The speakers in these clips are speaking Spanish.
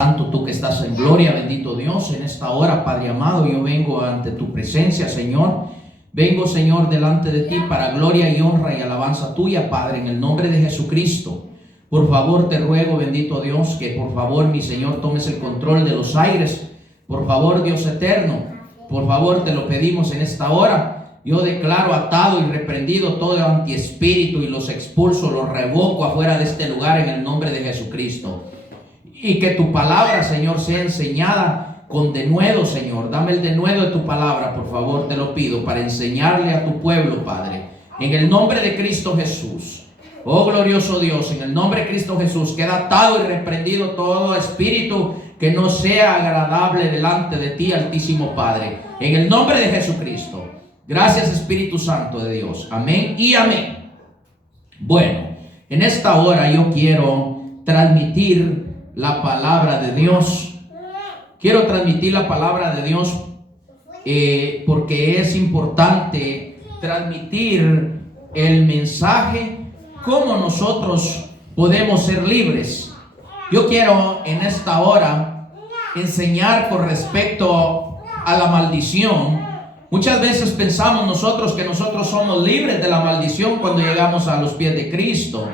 Santo, tú que estás en gloria, bendito Dios, en esta hora, Padre amado, yo vengo ante tu presencia, Señor. Vengo, Señor, delante de ti para gloria y honra y alabanza tuya, Padre, en el nombre de Jesucristo. Por favor, te ruego, bendito Dios, que por favor, mi Señor, tomes el control de los aires. Por favor, Dios eterno, por favor, te lo pedimos en esta hora. Yo declaro atado y reprendido todo el antiespíritu y los expulso, los revoco afuera de este lugar en el nombre de Jesucristo. Y que tu palabra, Señor, sea enseñada con denuedo, Señor. Dame el denuedo de tu palabra, por favor, te lo pido, para enseñarle a tu pueblo, Padre. En el nombre de Cristo Jesús. Oh glorioso Dios, en el nombre de Cristo Jesús, queda atado y reprendido todo espíritu que no sea agradable delante de ti, Altísimo Padre. En el nombre de Jesucristo. Gracias, Espíritu Santo de Dios. Amén y amén. Bueno, en esta hora yo quiero transmitir la palabra de Dios. Quiero transmitir la palabra de Dios porque es importante transmitir el mensaje, cómo nosotros podemos ser libres. Yo quiero en esta hora enseñar con respecto a la maldición. Muchas veces pensamos nosotros que nosotros somos libres de la maldición cuando llegamos a los pies de Cristo.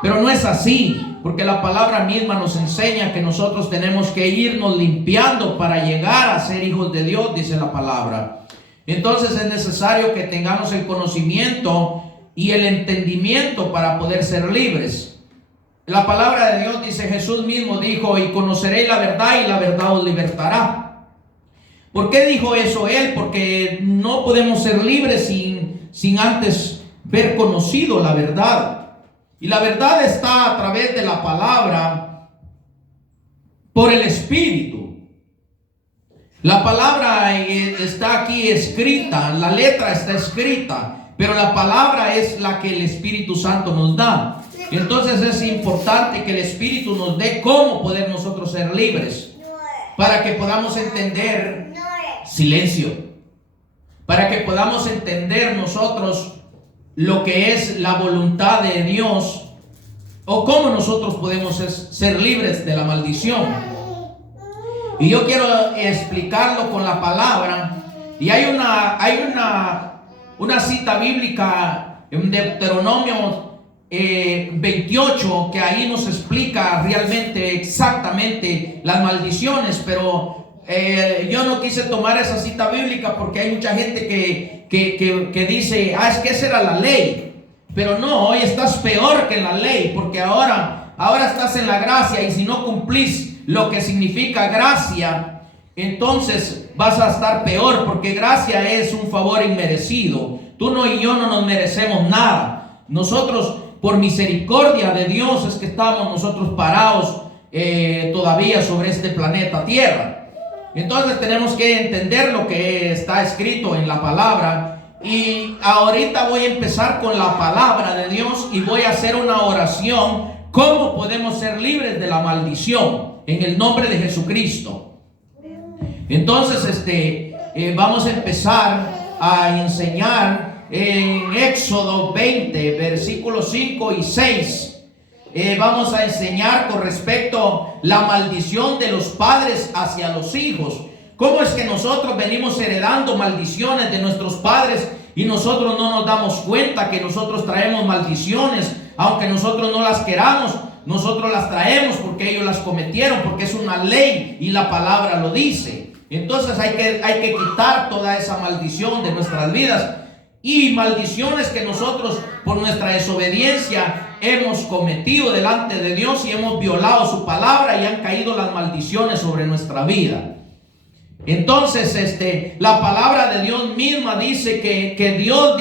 Pero no es así, porque la palabra misma nos enseña que nosotros tenemos que irnos limpiando para llegar a ser hijos de Dios, dice la palabra. Entonces es necesario que tengamos el conocimiento y el entendimiento para poder ser libres. La palabra de Dios dice, Jesús mismo dijo, y conoceréis la verdad y la verdad os libertará. ¿Por qué dijo eso él? Porque no podemos ser libres sin antes haber conocido la verdad. Y la verdad está a través de la palabra por el Espíritu. La palabra está aquí escrita, la letra está escrita, pero la palabra es la que el Espíritu Santo nos da. Entonces es importante que el Espíritu nos dé cómo poder nosotros ser libres, para que podamos entender silencio, para que podamos entender nosotros lo que es la voluntad de Dios, o cómo nosotros podemos ser libres de la maldición. Y yo quiero explicarlo con la palabra. Y hay una cita bíblica en Deuteronomio 28, que ahí nos explica realmente exactamente las maldiciones, pero yo no quise tomar esa cita bíblica porque hay mucha gente que dice, es que esa era la ley. Pero no, hoy estás peor que la ley, porque ahora estás en la gracia, y si no cumplís lo que significa gracia, entonces vas a estar peor, porque gracia es un favor inmerecido. Tú no y yo no nos merecemos nada. Nosotros, por misericordia de Dios, es que estamos nosotros parados todavía sobre este planeta Tierra. Entonces tenemos que entender lo que está escrito en la palabra. Y ahorita voy a empezar con la palabra de Dios y voy a hacer una oración. ¿Cómo podemos ser libres de la maldición? En el nombre de Jesucristo. Entonces vamos a empezar a enseñar en Éxodo 20, versículos 5 y 6. Vamos a enseñar con respecto a la maldición de los padres hacia los hijos. ¿Cómo es que nosotros venimos heredando maldiciones de nuestros padres y nosotros no nos damos cuenta que nosotros traemos maldiciones? Aunque nosotros no las queramos, nosotros las traemos porque ellos las cometieron, porque es una ley y la palabra lo dice. Entonces hay que quitar toda esa maldición de nuestras vidas, y maldiciones que nosotros por nuestra desobediencia hemos cometido delante de Dios y hemos violado su palabra, y han caído las maldiciones sobre nuestra vida. Entonces la palabra de Dios misma dice que Dios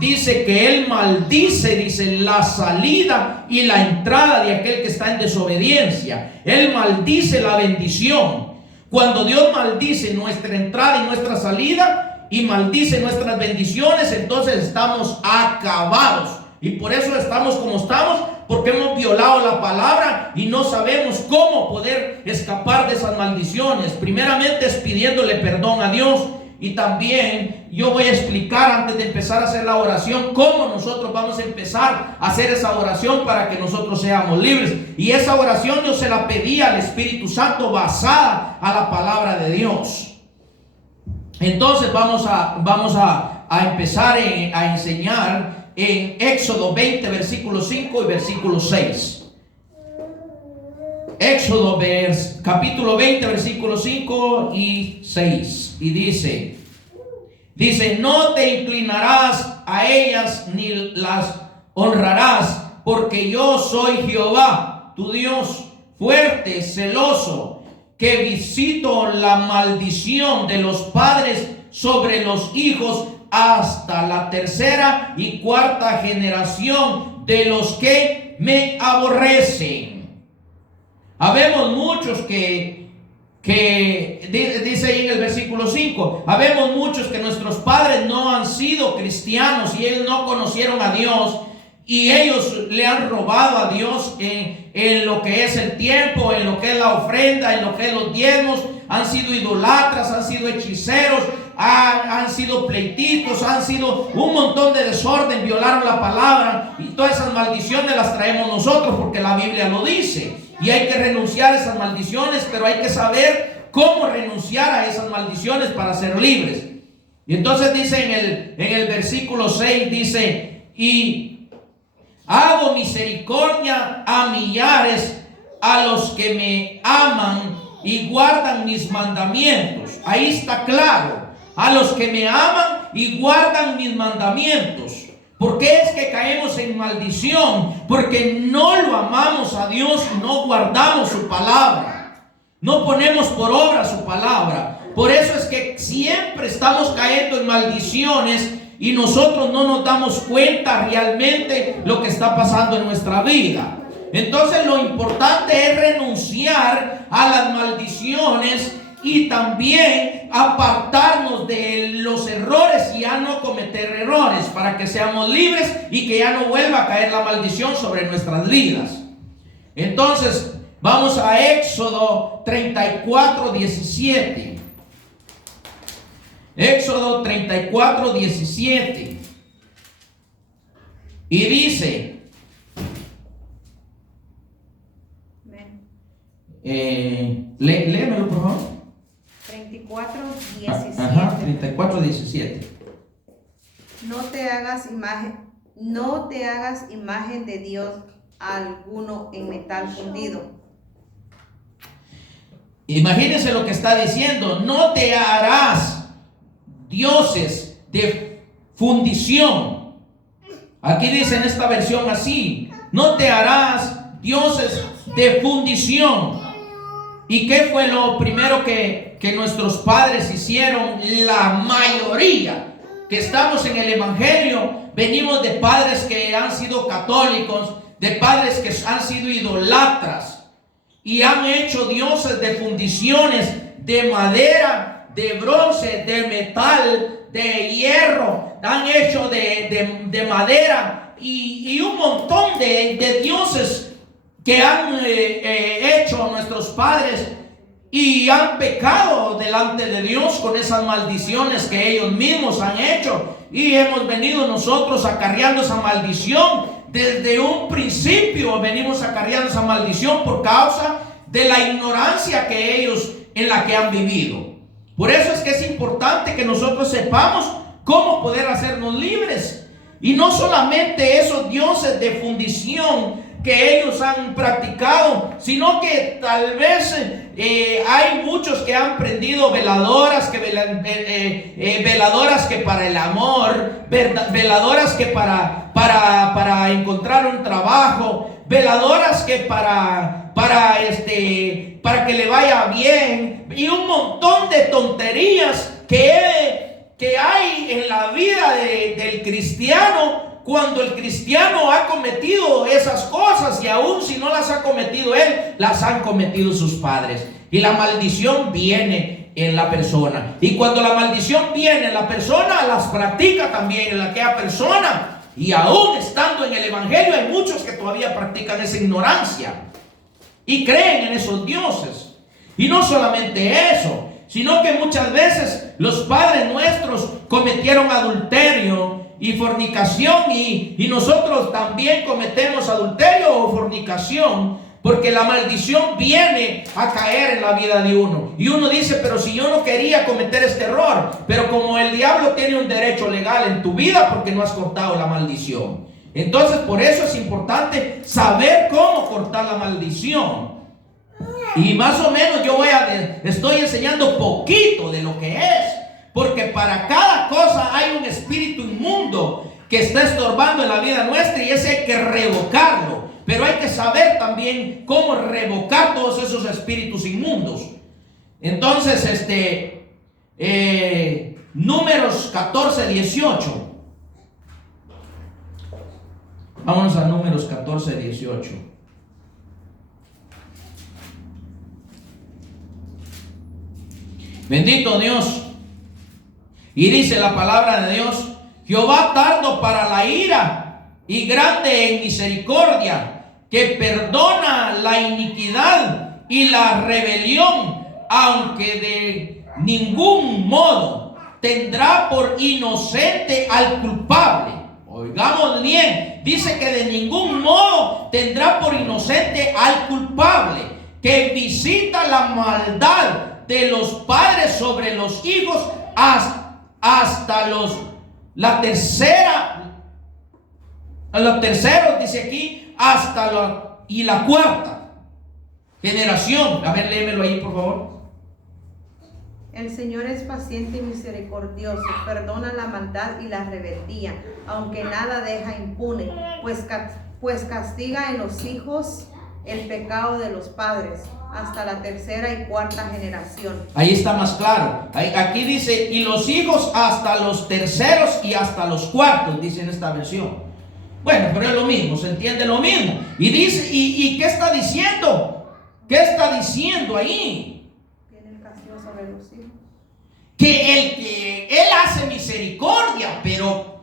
dice que Él maldice, dice, la salida y la entrada de aquel que está en desobediencia. Él maldice la bendición. Cuando Dios maldice nuestra entrada y nuestra salida y maldice nuestras bendiciones, entonces estamos acabados. Y por eso estamos como estamos, porque hemos violado la palabra y no sabemos cómo poder escapar de esas maldiciones. Primeramente es pidiéndole perdón a Dios, y también yo voy a explicar antes de empezar a hacer la oración cómo nosotros vamos a empezar a hacer esa oración para que nosotros seamos libres. Y esa oración yo se la pedí al Espíritu Santo basada a la palabra de Dios. Entonces vamos a empezar a enseñar en Éxodo 20, versículo 5 y versículo 6. Éxodo capítulo 20, versículos 5 y 6. Y dice, no te inclinarás a ellas ni las honrarás, porque yo soy Jehová, tu Dios, fuerte, celoso, que visito la maldición de los padres sobre los hijos hasta la tercera y cuarta generación de los que me aborrecen. Habemos muchos que dice ahí en el versículo 5, habemos muchos que nuestros padres no han sido cristianos y ellos no conocieron a Dios, y ellos le han robado a Dios en lo que es el tiempo, en lo que es la ofrenda, en lo que es los diezmos. Han sido idolatras, han sido hechiceros, han sido pleititos, han sido un montón de desorden, violaron la palabra, y todas esas maldiciones las traemos nosotros porque la Biblia lo dice. Y hay que renunciar a esas maldiciones, pero hay que saber cómo renunciar a esas maldiciones para ser libres. Y entonces dice en el versículo 6, dice, y hago misericordia a millares, a los que me aman y guardan mis mandamientos. Ahí está claro, a los que me aman y guardan mis mandamientos. ¿Por qué es que caemos en maldición? Porque no lo amamos a Dios y no guardamos su palabra. No ponemos por obra su palabra. Por eso es que siempre estamos cayendo en maldiciones y nosotros no nos damos cuenta realmente lo que está pasando en nuestra vida. Entonces lo importante es renunciar a las maldiciones y también apartarnos de los errores y ya no cometer errores, para que seamos libres y que ya no vuelva a caer la maldición sobre nuestras vidas. Entonces vamos a Éxodo 34, 17. Éxodo 34, 17. Y dice, léemelo por favor. 34, 17. Ajá, 34, 17. No te hagas imagen de Dios alguno en metal fundido. Imagínense lo que está diciendo. No te harás dioses de fundición. Aquí dice en esta versión así: no te harás dioses de fundición. ¿Y qué fue lo primero que nuestros padres hicieron? La mayoría que estamos en el Evangelio venimos de padres que han sido católicos, de padres que han sido idolatras y han hecho dioses de fundiciones, de madera, de bronce, de metal, de hierro, han hecho de madera y un montón de dioses que han hecho nuestros padres, y han pecado delante de Dios con esas maldiciones que ellos mismos han hecho, y hemos venido nosotros acarreando esa maldición. Desde un principio venimos acarreando esa maldición por causa de la ignorancia que ellos en la que han vivido. Por eso es que es importante que nosotros sepamos cómo poder hacernos libres, y no solamente esos dioses de fundición que ellos han practicado, sino que tal vez hay muchos que han prendido veladoras, veladoras que para el amor, veladoras que para encontrar un trabajo, veladoras que para que le vaya bien, y un montón de tonterías que hay en la vida del cristiano, cuando el cristiano ha cometido esas cosas, y aún si no las ha cometido él, las han cometido sus padres, y la maldición viene en la persona, y cuando la maldición viene en la persona, las practica también en aquella persona. Y aún estando en el Evangelio hay muchos que todavía practican esa ignorancia y creen en esos dioses. Y no solamente eso, sino que muchas veces los padres nuestros cometieron adulterio y fornicación, y nosotros también cometemos adulterio o fornicación, porque la maldición viene a caer en la vida de uno. Y uno dice, pero si yo no quería cometer este error, pero como el diablo tiene un derecho legal en tu vida porque no has cortado la maldición. Entonces por eso es importante saber cómo cortar la maldición. Y más o menos estoy enseñando poquito de lo que es, porque para cada cosa hay un espíritu inmundo que está estorbando en la vida nuestra, y ese hay que revocarlo. Pero hay que saber también cómo revocar todos esos espíritus inmundos. Entonces, Números 14, 18. Vámonos a Números 14, 18. Bendito Dios. Y dice la palabra de Dios: Jehová tardo para la ira y grande en misericordia, que perdona la iniquidad y la rebelión, aunque de ningún modo tendrá por inocente al culpable. Oigamos bien, dice que de ningún modo tendrá por inocente al culpable, que visita la maldad de los padres sobre los hijos hasta la tercera, a los terceros, dice aquí, hasta la cuarta generación. A ver, léemelo ahí, por favor. El Señor es paciente y misericordioso, perdona la maldad y la rebeldía, aunque nada deja impune, pues castiga en los hijos el pecado de los padres, hasta la tercera y cuarta generación. Ahí está más claro. Aquí dice, y los hijos hasta los terceros y hasta los cuartos, dice en esta versión. Bueno, pero es lo mismo, se entiende lo mismo. Y dice, ¿y qué está diciendo? ¿Qué está diciendo ahí? Tiene el castigo sobre los hijos. Que Él hace misericordia, pero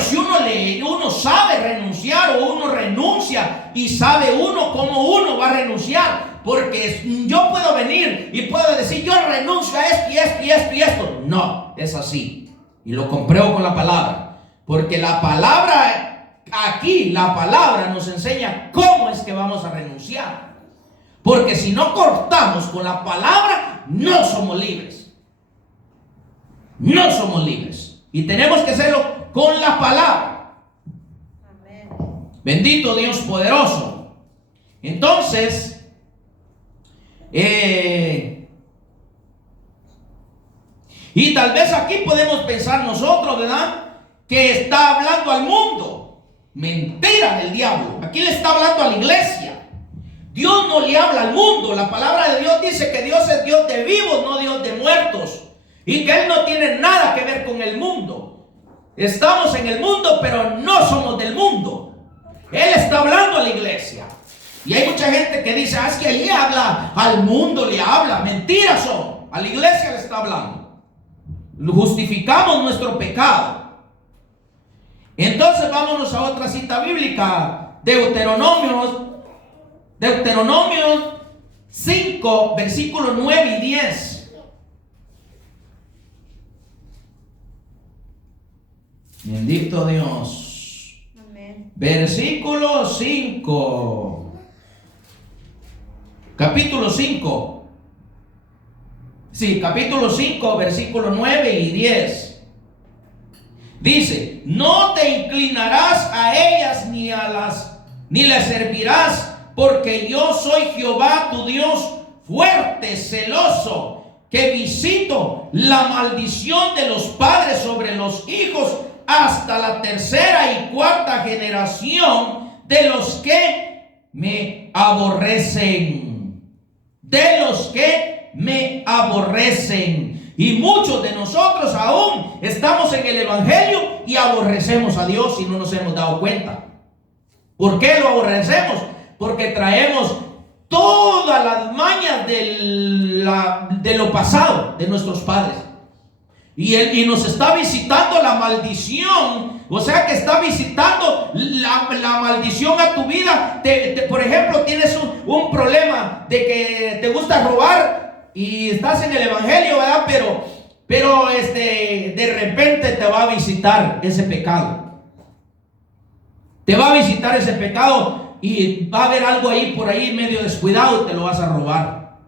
si uno sabe renunciar, o uno renuncia y sabe uno cómo uno va a renunciar. Porque yo puedo venir y puedo decir, yo renuncio a esto y esto y esto y esto. No, es así. Y lo compruebo con la palabra. Porque la palabra... Aquí la palabra nos enseña cómo es que vamos a renunciar. Porque si no cortamos con la palabra, no somos libres. No somos libres. Y tenemos que hacerlo con la palabra. Amén. Bendito Dios poderoso. Entonces, y tal vez aquí podemos pensar nosotros, ¿verdad?, que está hablando al mundo. Mentira del diablo. Aquí le está hablando a la iglesia. Dios no le habla al mundo. La palabra de Dios dice que Dios es Dios de vivos, no Dios de muertos, y que Él no tiene nada que ver con el mundo. Estamos en el mundo, pero no somos del mundo. Él está hablando a la iglesia. Y hay mucha gente que dice, es que ahí habla al mundo, le habla. Mentiras son. A la iglesia le está hablando. Justificamos nuestro pecado. Entonces vámonos a otra cita bíblica. Deuteronomio 5, versículos 9 y 10. Bendito Dios. Amén. Versículo 5. Capítulo 5. Sí, capítulo 5, versículos 9 y 10. Dice, no te inclinarás a ellas ni les servirás, porque yo soy Jehová tu Dios, fuerte, celoso, que visito la maldición de los padres sobre los hijos hasta la tercera y cuarta generación de los que me aborrecen. De los que me aborrecen. Y muchos de nosotros aún estamos en el evangelio y aborrecemos a Dios y no nos hemos dado cuenta. ¿Por qué lo aborrecemos? Porque traemos todas las mañas de lo pasado de nuestros padres. Y nos está visitando la maldición. O sea que está visitando la maldición a tu vida. Por ejemplo, tienes un problema de que te gusta robar. y estás en el evangelio, ¿verdad? Pero de repente te va a visitar ese pecado. Te va a visitar ese pecado y va a haber algo ahí por ahí medio descuidado y te lo vas a robar.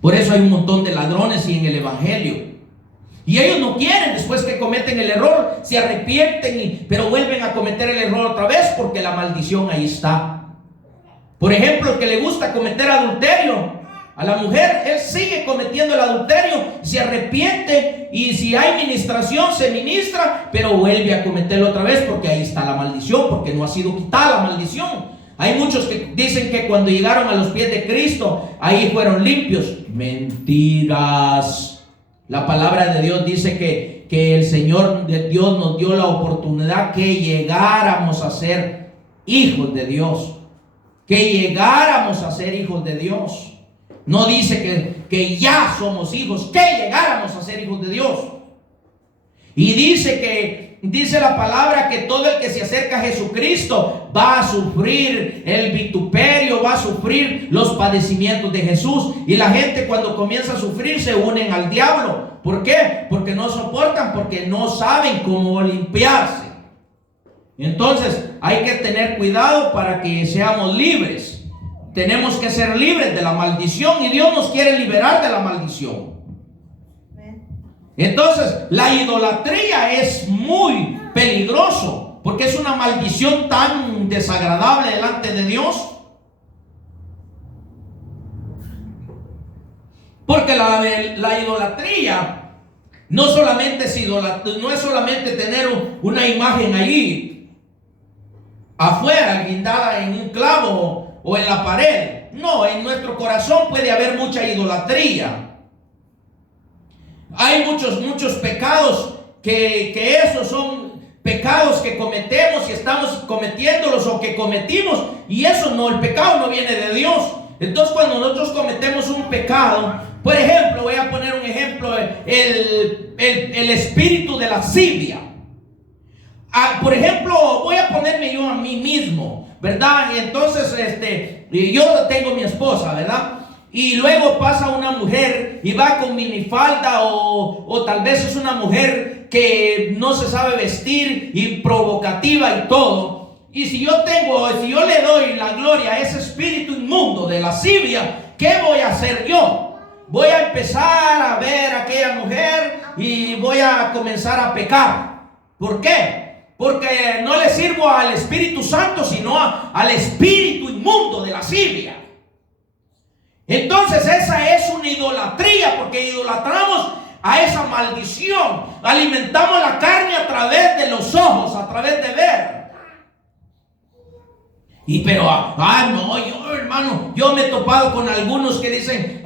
Por eso hay un montón de ladrones y en el evangelio. Y ellos no quieren, después que cometen el error, se arrepienten, pero vuelven a cometer el error otra vez porque la maldición ahí está. Por ejemplo, el que le gusta cometer adulterio, a la mujer, él sigue cometiendo el adulterio, se arrepiente y si hay ministración, se ministra, pero vuelve a cometerlo otra vez porque ahí está la maldición, porque no ha sido quitada la maldición. Hay muchos que dicen que cuando llegaron a los pies de Cristo, ahí fueron limpios. Mentiras. La palabra de Dios dice que el Señor de Dios nos dio la oportunidad que llegáramos a ser hijos de Dios. Que llegáramos a ser hijos de Dios. No dice que ya somos hijos, que llegáramos a ser hijos de Dios. Y dice la palabra que todo el que se acerca a Jesucristo va a sufrir el vituperio, va a sufrir los padecimientos de Jesús. Y la gente cuando comienza a sufrir se unen al diablo. ¿Por qué? Porque no soportan, porque no saben cómo limpiarse. Entonces hay que tener cuidado para que seamos libres. Tenemos que ser libres de la maldición y Dios nos quiere liberar de la maldición. Entonces, la idolatría es muy peligroso porque es una maldición tan desagradable delante de Dios. Porque la idolatría no es solamente tener una imagen ahí afuera, guindada en un clavo o en la pared. No, en nuestro corazón puede haber mucha idolatría. Hay muchos pecados que esos son pecados que cometemos y estamos cometiéndolos o que cometimos, y eso no, el pecado no viene de Dios. Entonces cuando nosotros cometemos un pecado, por ejemplo, voy a poner un ejemplo, el espíritu de lascivia. Por ejemplo, voy a ponerme yo a mí mismo, ¿verdad? Y entonces yo tengo mi esposa, ¿verdad? Y luego pasa una mujer y va con minifalda o tal vez es una mujer que no se sabe vestir y provocativa y todo. Y si yo le doy la gloria a ese espíritu inmundo de lascivia, ¿qué voy a hacer yo? Voy a empezar a ver a aquella mujer y voy a comenzar a pecar. ¿Por qué? Porque no le sirvo al Espíritu Santo, sino al espíritu inmundo de lascivia. Entonces esa es una idolatría, porque idolatramos a esa maldición. Alimentamos la carne a través de los ojos, a través de ver. Hermano, yo me he topado con algunos que dicen,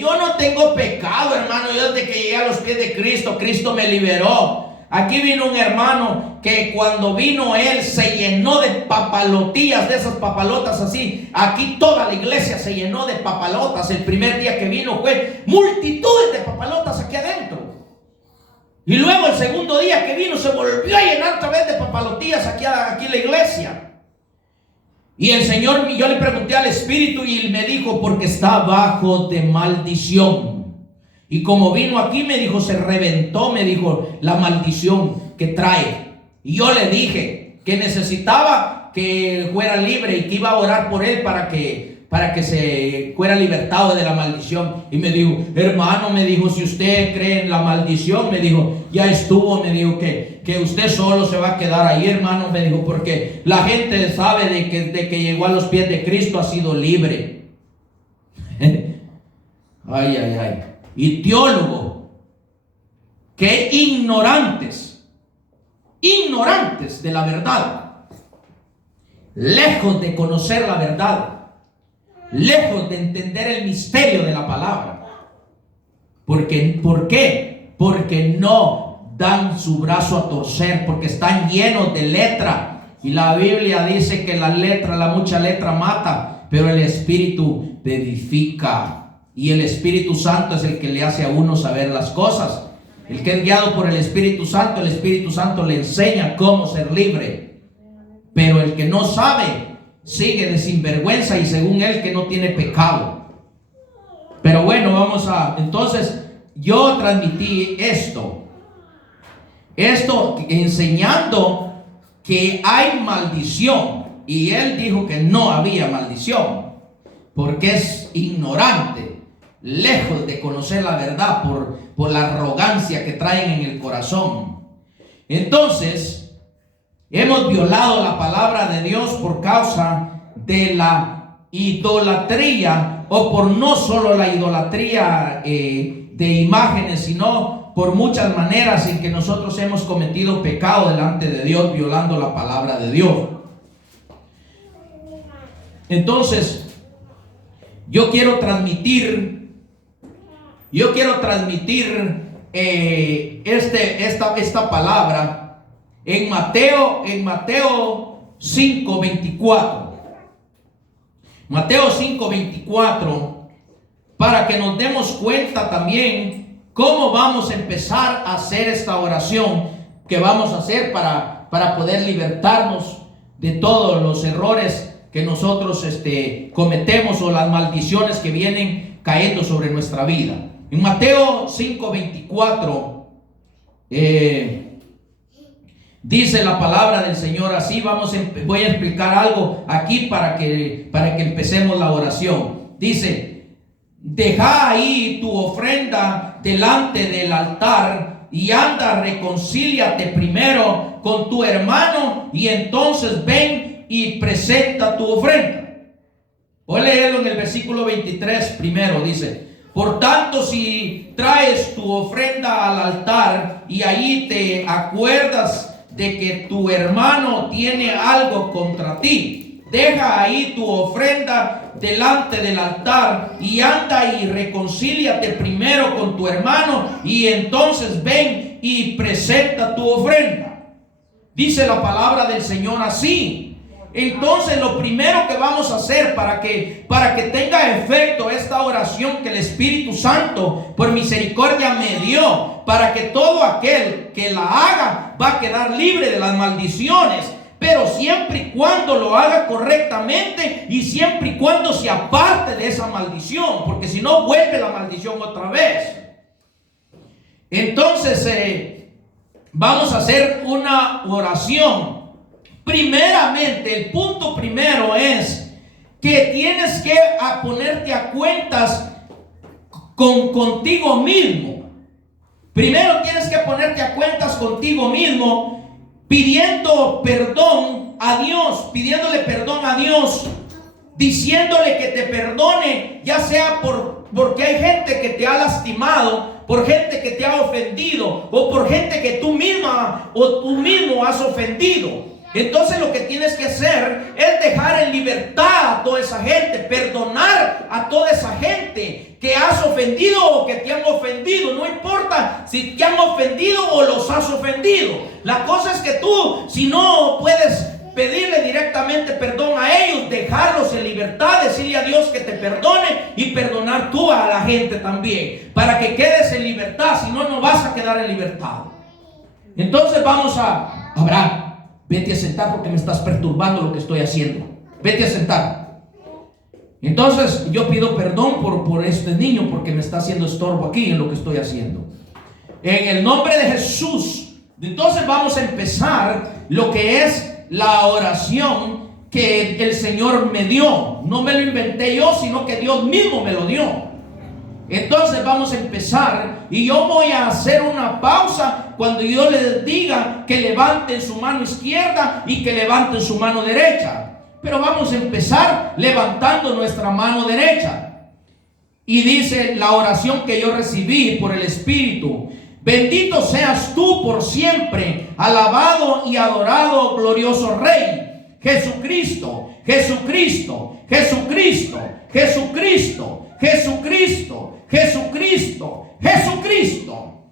yo no tengo pecado, hermano, yo desde que llegué a los pies de Cristo, Cristo me liberó. Aquí vino un hermano que cuando vino él se llenó de papalotillas, de esas papalotas así. Aquí toda la iglesia se llenó de papalotas. El primer día que vino fue multitudes de papalotas aquí adentro. Y luego el segundo día que vino se volvió a llenar otra vez de papalotillas aquí en la iglesia. Y el Señor, yo le pregunté al Espíritu y él me dijo, porque está bajo de maldición. Y como vino aquí, me dijo, se reventó, me dijo, la maldición que trae. Y yo le dije que necesitaba que fuera libre y que iba a orar por él para que se fuera libertado de la maldición. Y me dijo, hermano, me dijo, si usted cree en la maldición, me dijo, ya estuvo, me dijo que usted solo se va a quedar ahí, hermano, me dijo, porque la gente sabe de que llegó a los pies de Cristo ha sido libre. Ay. Y teólogo, que ignorantes de la verdad, lejos de conocer la verdad, lejos de entender el misterio de la palabra. ¿Por qué? Porque no dan su brazo a torcer, porque están llenos de letra. Y la Biblia dice que la mucha letra mata, pero el Espíritu edifica. Y el Espíritu Santo es el que le hace a uno saber las cosas. El que es guiado por el Espíritu Santo le enseña cómo ser libre. Pero el que no sabe, sigue de sinvergüenza y según él que no tiene pecado. Pero bueno, entonces yo transmití esto enseñando que hay maldición, y él dijo que no había maldición, porque es ignorante, lejos de conocer la verdad por la arrogancia que traen en el corazón. Entonces, hemos violado la palabra de Dios por causa de la idolatría, o por no solo la idolatría de imágenes, sino por muchas maneras en que nosotros hemos cometido pecado delante de Dios, violando la palabra de Dios. Entonces, yo quiero transmitir esta palabra en Mateo 5:24. Mateo 5:24, para que nos demos cuenta también cómo vamos a empezar a hacer esta oración que vamos a hacer para poder libertarnos de todos los errores que nosotros cometemos, o las maldiciones que vienen cayendo sobre nuestra vida. En Mateo 5:24 dice la palabra del Señor así. Voy a explicar algo aquí para que empecemos la oración. Dice: deja ahí tu ofrenda delante del altar y anda, reconcíliate primero con tu hermano, y entonces ven y presenta tu ofrenda. Voy a leerlo en el versículo 23 primero. Dice: por tanto, si traes tu ofrenda al altar y allí te acuerdas de que tu hermano tiene algo contra ti, deja ahí tu ofrenda delante del altar y anda y reconcíliate primero con tu hermano, y entonces ven y presenta tu ofrenda. Dice la palabra del Señor así. Entonces, lo primero que vamos a hacer para que tenga efecto esta oración que el Espíritu Santo por misericordia me dio, para que todo aquel que la haga va a quedar libre de las maldiciones, pero siempre y cuando lo haga correctamente y siempre y cuando se aparte de esa maldición, porque si no vuelve la maldición otra vez. Entonces vamos a hacer una oración. Primeramente, el punto primero es que tienes que ponerte a cuentas contigo mismo. Primero tienes que ponerte a cuentas contigo mismo, pidiendo perdón a Dios, pidiéndole perdón a Dios, diciéndole que te perdone, ya sea porque hay gente que te ha lastimado, por gente que te ha ofendido, o por gente que tú misma o tú mismo has ofendido. Entonces lo que tienes que hacer es dejar en libertad a toda esa gente, perdonar a toda esa gente que has ofendido o que te han ofendido. No importa si te han ofendido o los has ofendido. La cosa es que tú, si no puedes pedirle directamente perdón a ellos, dejarlos en libertad, decirle a Dios que te perdone y perdonar tú a la gente también, para que quedes en libertad. Si no, no vas a quedar en libertad. Entonces vamos a orar. Vete a sentar porque me estás perturbando lo que estoy haciendo. Vete a sentar. Entonces yo pido perdón por este niño, porque me está haciendo estorbo aquí en lo que estoy haciendo. En el nombre de Jesús. Entonces vamos a empezar lo que es la oración que el Señor me dio. No me lo inventé yo, sino que Dios mismo me lo dio. Entonces vamos a empezar, y yo voy a hacer una pausa cuando yo les diga que levanten su mano izquierda y que levanten su mano derecha. Pero vamos a empezar levantando nuestra mano derecha. Y dice la oración que yo recibí por el Espíritu: bendito seas tú por siempre, alabado y adorado, glorioso Rey, Jesucristo, Jesucristo, Jesucristo, Jesucristo, Jesucristo, Jesucristo, Jesucristo.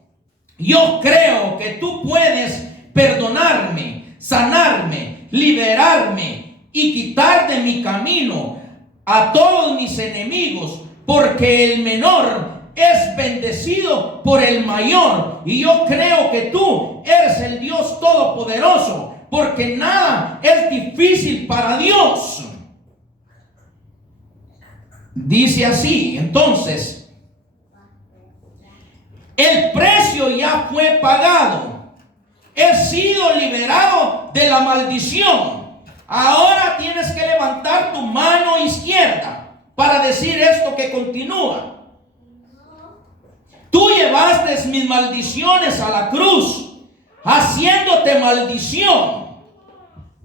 Yo creo que tú puedes perdonarme, sanarme, liberarme y quitar de mi camino a todos mis enemigos, porque el menor es bendecido por el mayor. Y yo creo que tú eres el Dios Todopoderoso, porque nada es difícil para Dios. Dice así. Entonces El precio ya fue pagado. He sido liberado de la maldición. Ahora tienes que levantar tu mano izquierda para decir esto que continúa. Tú llevaste mis maldiciones a la cruz, haciéndote maldición.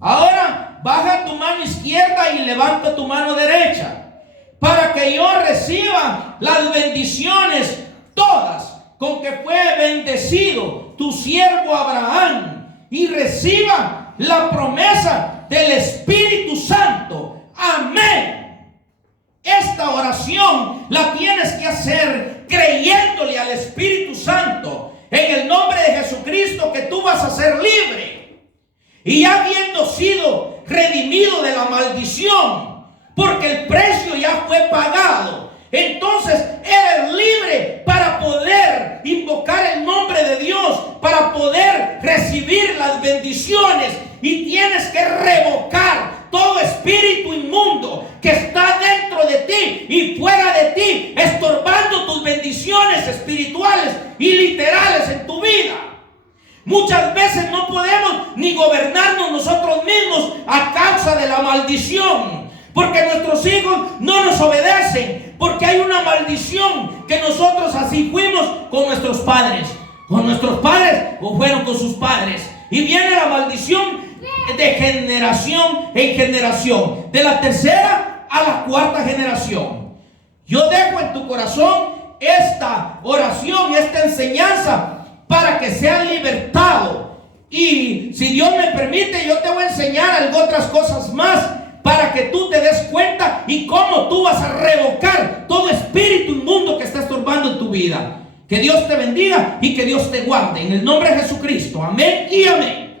Ahora baja tu mano izquierda y levanta tu mano derecha, para que yo reciba las bendiciones todas con que fue bendecido tu siervo Abraham, y reciba la promesa del Espíritu Santo. Amén. Esta oración la tienes que hacer creyéndole al Espíritu Santo, en el nombre de Jesucristo, que tú vas a ser libre. Y habiendo sido redimido de la maldición, porque el precio ya fue pagado, entonces eres libre para poder invocar el nombre de Dios, para poder recibir las bendiciones. Y tienes que revocar todo espíritu inmundo que está dentro de ti y fuera de ti, estorbando tus bendiciones espirituales y literales en tu vida. Muchas veces no podemos ni gobernarnos nosotros mismos a causa de la maldición, porque nuestros hijos no nos obedecen, porque hay una maldición que nosotros así fuimos con nuestros padres. Con nuestros padres o fueron con sus padres. Y viene la maldición de generación en generación, de la tercera a la cuarta generación. Yo dejo en tu corazón esta oración, esta enseñanza, para que sean libertados. Y si Dios me permite, yo te voy a enseñar otras cosas más, para que tú te des cuenta y cómo tú vas a revocar todo espíritu inmundo que está estorbando en tu vida. Que Dios te bendiga y que Dios te guarde en el nombre de Jesucristo. Amén y amén.